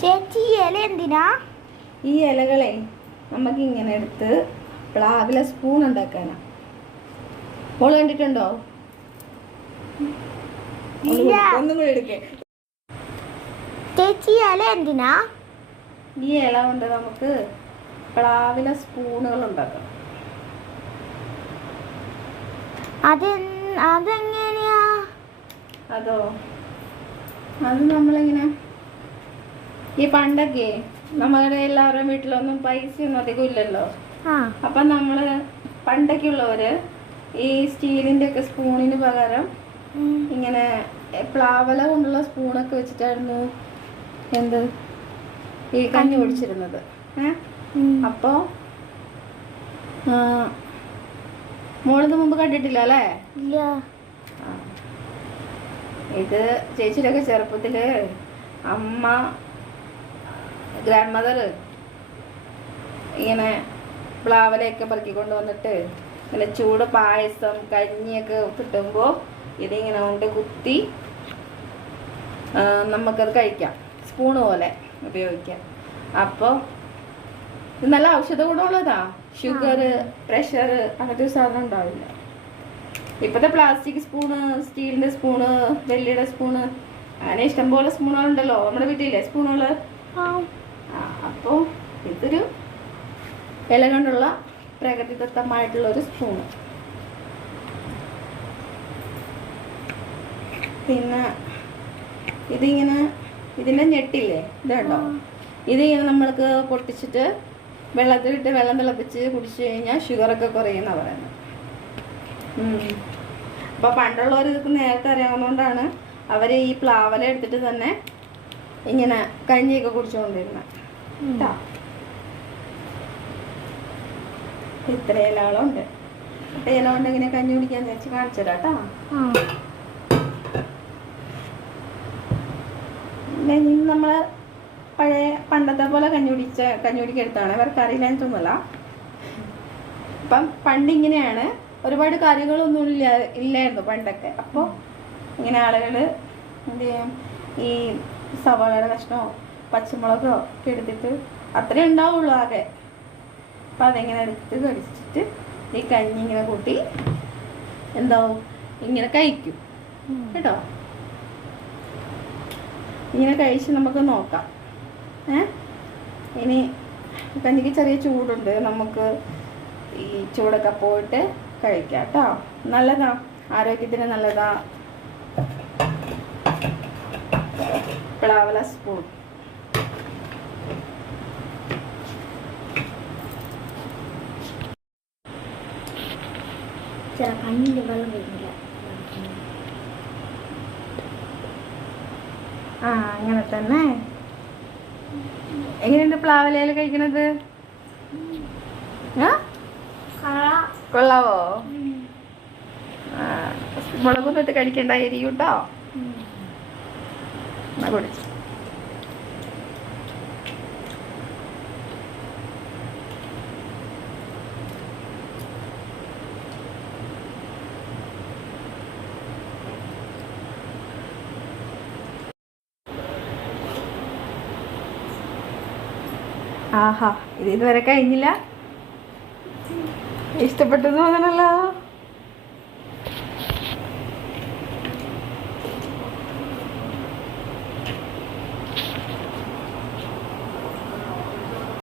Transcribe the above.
ചേച്ചി ഈ ഇല എന്തിനാ? ഈ ഇലകളെ നമുക്ക് ഇങ്ങനെ എടുത്ത് പ്ലാവിലെ സ്പൂൺ ഉണ്ടാക്കാനാ. മോള് കണ്ടിട്ടുണ്ടോ? ഒന്നും കൂടി എടുക്കേ. ചേച്ചി ഈ ഇല എന്തിനാ? ഈ ഇല കൊണ്ട് നമുക്ക് പ്ലാവിലെ സ്പൂണുകൾ ഉണ്ടാക്കാം. അതെങ്ങനെയാ? അതോ അത് നമ്മളിങ്ങനെ ഈ പണ്ടൊക്കെ നമ്മുടെ എല്ലാവരുടെയും വീട്ടിലൊന്നും പൈസയൊന്നും അധികം ഇല്ലല്ലോ. അപ്പം നമ്മൾ പണ്ടൊക്കെ ഉള്ളവര് ഈ സ്റ്റീലിൻ്റെ ഒക്കെ സ്പൂണിന് പകരം ഇങ്ങനെ പ്ലാവല കൊണ്ടുള്ള സ്പൂണൊക്കെ വെച്ചിട്ടായിരുന്നു എന്ത് ഈ കഞ്ഞി കുടിച്ചിരുന്നത്. അപ്പോൾ മോളിത് മുമ്പ് കണ്ടിട്ടില്ല അല്ലേ? ഇല്ല. ഇത് ചേച്ചിയുടെയൊക്കെ ചെറുപ്പത്തില് അമ്മ ഗ്രാൻഡ് മദർ ഇങ്ങനെ പ്ലാവലയൊക്കെ പെറുക്കിക്കൊണ്ട് വന്നിട്ട് ഇങ്ങനെ ചൂട് പായസം കഞ്ഞിയൊക്കെ കിട്ടുമ്പോൾ ഇതിങ്ങനെ കൊണ്ട് കുത്തി നമുക്കത് കഴിക്കാം, സ്പൂണ് പോലെ ഉപയോഗിക്കാം. അപ്പോൾ ഇത് നല്ല ഔഷധ ഗുണമുള്ളതാ. ഷുഗർ, പ്രഷർ അങ്ങനത്തെ ഒരു സാധനം ഉണ്ടാവില്ല. ഇപ്പോഴത്തെ പ്ലാസ്റ്റിക് സ്പൂണ്, സ്റ്റീലിൻ്റെ സ്പൂണ്, വെള്ളിയുടെ സ്പൂണ്, അങ്ങനെ ഇഷ്ടംപോലെ സ്പൂണുകളുണ്ടല്ലോ നമ്മുടെ വീട്ടിലെ സ്പൂണുകൾ. അപ്പോൾ ഇതൊരു ഇല കൊണ്ടുള്ള പ്രകൃതിദത്തമായിട്ടുള്ളൊരു സ്പൂണ്. പിന്നെ ഇതിങ്ങനെ ഇതിൻ്റെ ഞെട്ടില്ലേ ഇതുണ്ടോ, ഇതിങ്ങനെ നമ്മൾക്ക് പൊട്ടിച്ചിട്ട് വെള്ളത്തിലിട്ട് വെള്ളം തിളപ്പിച്ച് കുടിച്ചു കഴിഞ്ഞാൽ ഷുഗറൊക്കെ കുറയുമെന്നാണ് പറയുന്നത്. അപ്പോൾ പണ്ടുള്ളവർ ഇതൊക്കെ നേരത്തെ അറിയാവുന്നതുകൊണ്ടാണ് അവർ ഈ പ്ലാവല എടുത്തിട്ട് തന്നെ ഇങ്ങനെ കഞ്ഞിയൊക്കെ കുടിച്ചുകൊണ്ടിരുന്നത് കേട്ടോ. ഇത്ര ഇലകളുണ്ട്. അപ്പം ഇല കൊണ്ട് ഇങ്ങനെ കഞ്ഞി കുടിക്കാന്ന് വെച്ച് കാണിച്ചു തരാം കേട്ടോ. നമ്മൾ പഴയ പണ്ടത്തെ പോലെ കഞ്ഞി കുടിക്കെടുത്താണ്. അവർക്ക് അറിയില്ലാന്ന് തോന്നല. അപ്പം പണ്ടിങ്ങനെയാണ്, ഒരുപാട് കറികളൊന്നും ഇല്ലായിരുന്നു പണ്ടൊക്കെ. അപ്പോൾ ഇങ്ങനെ ആളുകൾ എന്ത് ചെയ്യും, ഈ സവാളയുടെ കഷ്ണമോ പച്ചമുളകോ ഒക്കെ എടുത്തിട്ട് അത്രേ ഉണ്ടാവുള്ളൂ ആകെ. അപ്പം അതെങ്ങനെ എടുത്ത് കടിച്ചിട്ട് ഈ കഞ്ഞി ഇങ്ങനെ കൂട്ടി എന്താവും ഇങ്ങനെ കഴിക്കും കേട്ടോ. ഇങ്ങനെ കഴിച്ച് നമുക്ക് നോക്കാം. ഇനി കഞ്ഞിക്ക് ചെറിയ ചൂടുണ്ട്, നമുക്ക് ഈ ചൂടൊക്കെ പോയിട്ട് കഴിക്കാം കേട്ടോ. നല്ലതാ, ആരോഗ്യത്തിന് നല്ലതാ പ്ലാവല സ്പൂൺ. കണ്ണിൻ്റെ വെള്ളം വരുന്നില്ല. അങ്ങനെ തന്നെ. എങ്ങനെയുണ്ട് പ്ലാവലയിൽ കഴിക്കണത്? കൊള്ളാവോ? മുളകൊന്നും ഇട്ട് കഴിക്കണ്ട, എരിയൂട്ടോ. കുടിച്ചു. ആഹാ, ഇത് ഇതുവരെ കഴിഞ്ഞില്ല. ഇഷ്ടപ്പെട്ടു തോന്നണല്ലോ.